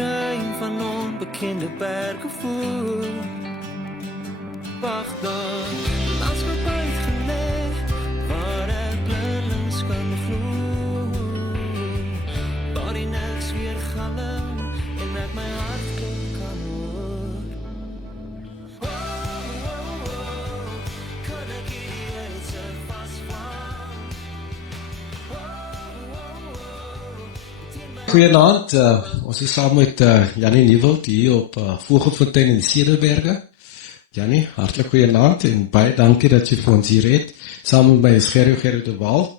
kruin van onbekende berge voel. Wacht dan, landskap uitgeleg, waar ek blindelings kan gloei. Waar die niks weer galm en ek my hartklop kan hoor. Kan ek hier se vasvang? Goeienaand, ons is saam met Jannie Nieuwald hier op Vogelfontein in die Cederberge. Jannie, hartlik goeienaand en baie dankie dat jy vir ons hier het. Saam met my is Gerrie de Waal.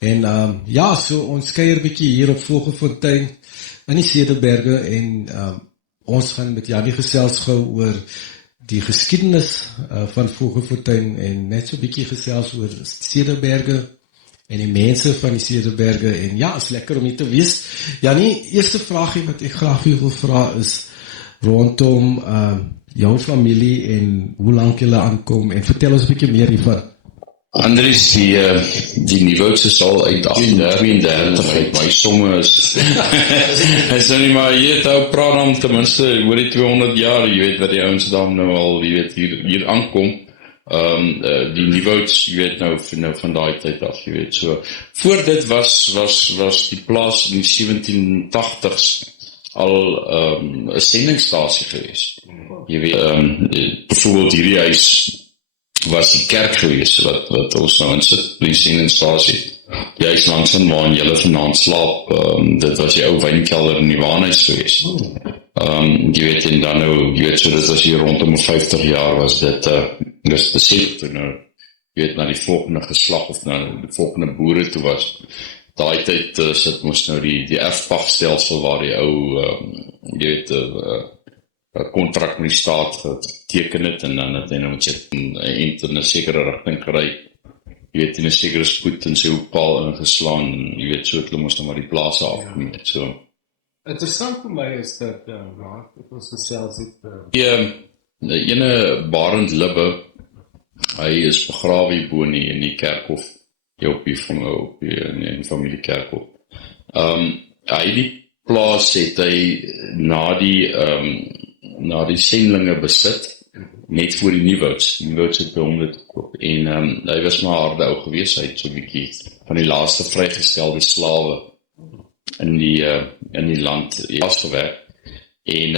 En ja, so ons kuier bietjie hier op Vogelfontein in die Cederberge en ons gaan met Jannie gesels gou oor die geskiedenis van Vogelfontein en net so bietjie gesels oor Cederberge en die mense van die Cederberge, en ja, is lekker om hier te wees. Jannie, eerste vraagie wat ek graag wil vra is rondom jou familie en hoe lank julle aankom, en vertel ons 'n bietjie meer hiervan. Andries, die Nieuwoudse sal uit 1832 uit my somme is nou nie, maar jy het ou praat dan ten minste oor die 200 jaar, jy weet wat die ouens dan nou al, jy weet, hier aankom. Die Nieuwouds, jy weet nou van daai tyd af, jy weet, so voor dit was die plaas in die 1780s al 'n sendingstasie gewees. Jy weet, byvoorbeeld hierdie huis was die kerk gewees wat ons nou in sit, die sendingstasie. Die huis langsin waarin julle vanaand slaap, dit was die ou wynkelder in die waanhuis gewees. Jy weet, en dan nou, jy weet, so dit was hier rondom 50 jaar was dit besef toe nou, jy weet, na die volgende geslag of na die volgende boere toe was. Daai tyd sit moes nou die erfpachtstelsel waar die ou, jy weet, kontrak met die staat geteken het, en dan het hy nou met sy in 'n sekere rigting gery, jy weet, in 'n sekere spoed en sy hoekpaal ingeslaan, en jy weet, so het hulle moes nou maar die plase afgeneem het, so. Interessant vir my is dat, het ons gesels het, Die ene Barend Libbe, hy is begrawe hier in die kerkhof, op die familiekerkhof. Hy die plaas het hy na die sendlinge besit, net voor die Nieuwouds. Die Nieuwouds het by hom dit gekoop. En hy was maar harde ou gewees, hy het so 'n bietjie van die laaste vrygestelde slawe in die land gewerk. En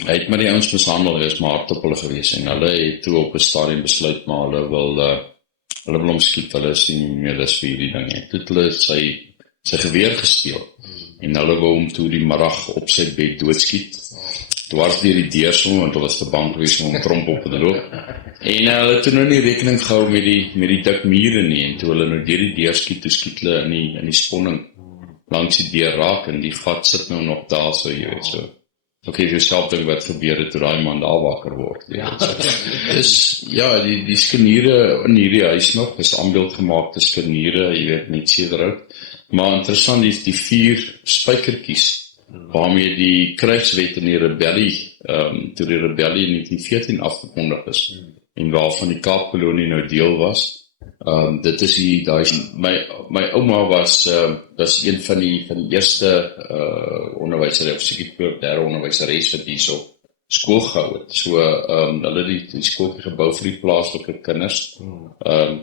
hy het met die ouens mishandel, hy was maar hard op hulle gewees, en hulle het toe op 'n stadium besluit, maar hulle wil hom skiet, hulle is nie meer lus vir hierdie ding nie. Toe het hulle sy geweer gesteel, en hulle wou hom toe die middag op sy bed doodskiet, dwars deur die deur so, want hulle was te bang gewees om hom tromp op te loop. En hulle het toe nou nie rekening gehou met die dik mure nie, en toe hulle nou deur die deur skiet, toe skiet hulle in die sponning langs die deur raak, en die gat sit nou nog daar, so jy weet, so. Ok, jouself dink wat gebeur het toe daai man daar wakker word. Dus, ja, die skeniere in hierdie huis nog, is aanbeeldgemaakte skeniere, jy weet, net sederhout. Maar interessant is die 4 spykertjies, waarmee die krygswet in die rebellie, toe die rebellie in 1914 afgekondig is, en waarvan die Kaapkolonie nou deel was. Dit is my ouma was een van die eerste onderwyseres, of seker derde onderwyseres wat hier so skool gehou het. So, hulle die skooltjie gebou vir die plaaslike kinders,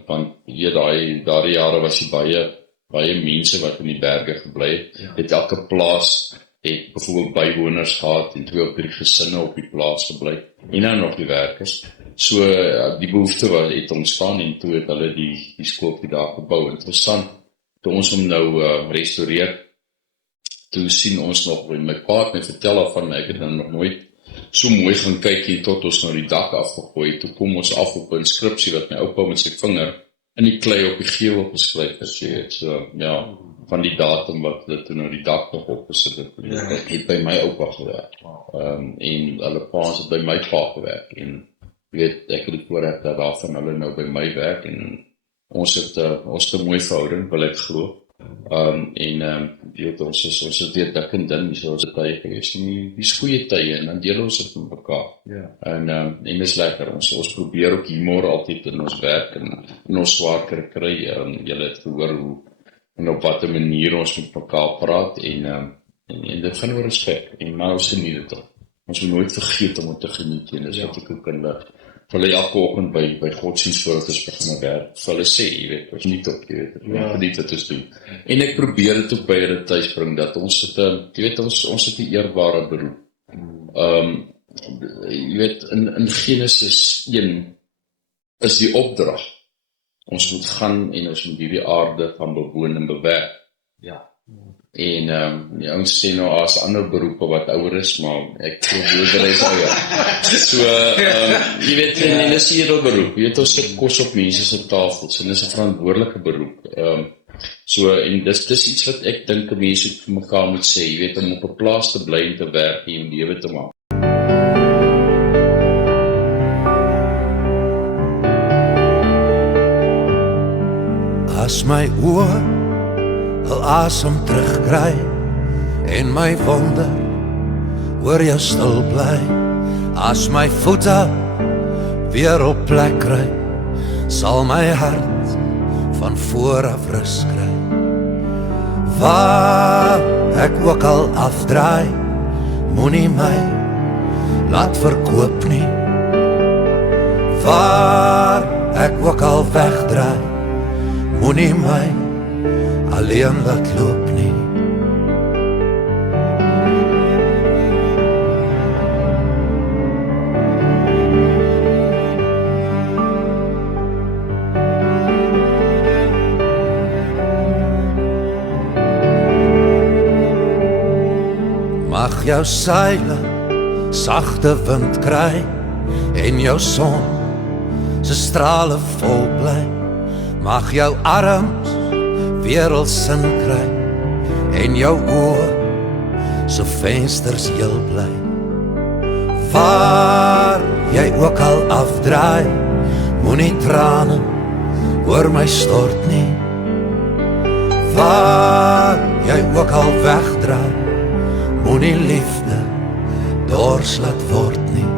want daardie jare was die baie mense wat in die berge gebly het. Elke plaas het byvoorbeeld bywoners gehad, en 2 of 3 gesinne op die plaas gebly, en dan nog die werkers. So, die behoefte het ontstaan, en toe het hulle die skooltjie daar gebou. Interessant, toe ons hom nou restaureer, toe sien ons nog, my pa het my vertel af van, ek het dan nog nooit so mooi gaan kyk hier, tot ons nou die dak afgegooi, toe kom ons af op 'n inskripsie, wat my oupa met sy vinger in die klei op die gevel geskryf het, so, ja, van die datum wat hulle toe nou die dak nog opgesit het by my oupa gewerk, en hulle paas het by my pa gewerk, en jy weet, ek het die voorrecht daarvan hulle nou by my werk, en ons het 'n mooi verhouding, wil ek glo, en jy weet, ons het weer dik en dun, so ons het tye gewees, en die goeie tye, en dan deel ons het met mekaar, en dis lekker, ons probeer ook humor altyd in ons werk, en ons swaar kry, julle het gehoor hoe, en op wat 'n manier ons met mekaar praat, en En dit gaan oor respek, en maar ons geniet dit al. Ons moet nooit vergeet om het te geniet, en dis wat ek ook in vir hulle elke oggend by godsdienstvoorligters begin werk, vir hulle sê, jy weet, ons niet op, jy weet, geniet wat ons doen. En ek probeer dit ook by hulle thuis bring, dat ons het, jy weet, ons het 'n eerbare beroep. Jy weet, in Genesis 1 is die opdrag, ons moet gaan en ons moet hierdie aarde gaan bewoon en bewerk. Ja. En die ouens sê nou, as ander beroepe wat ouer is, maar ek probeer dat hy is ouer. So, jy weet, en dis hierdie beroep, jy weet, ons sit kos op mense se tafels, en dis 'n verantwoordelike beroep. So, en dis iets wat ek dink 'n mens vir mekaar moet sê, jy weet, om op 'n plaas te bly en te werk en lewe te maak. As my oë al asem terugkry en my wonder oor jou stil bly, as my voete weer op plek kry, sal my hart van vooraf rus kry. Waar ek ook al afdraai, moenie my laat verkoop nie. Waar ek ook al wegdraai, moenie my alleen laat loop nie. Mag jou seile sagte wind kry en jou son se strale vol bly. Mag jou arms wêreldsin kry en jou oë se vensters heel bly. Waar jy ook al afdraai, moenie trane oor my stort nie. Waar jy ook al wegdraai, moenie liefde dors laat word nie.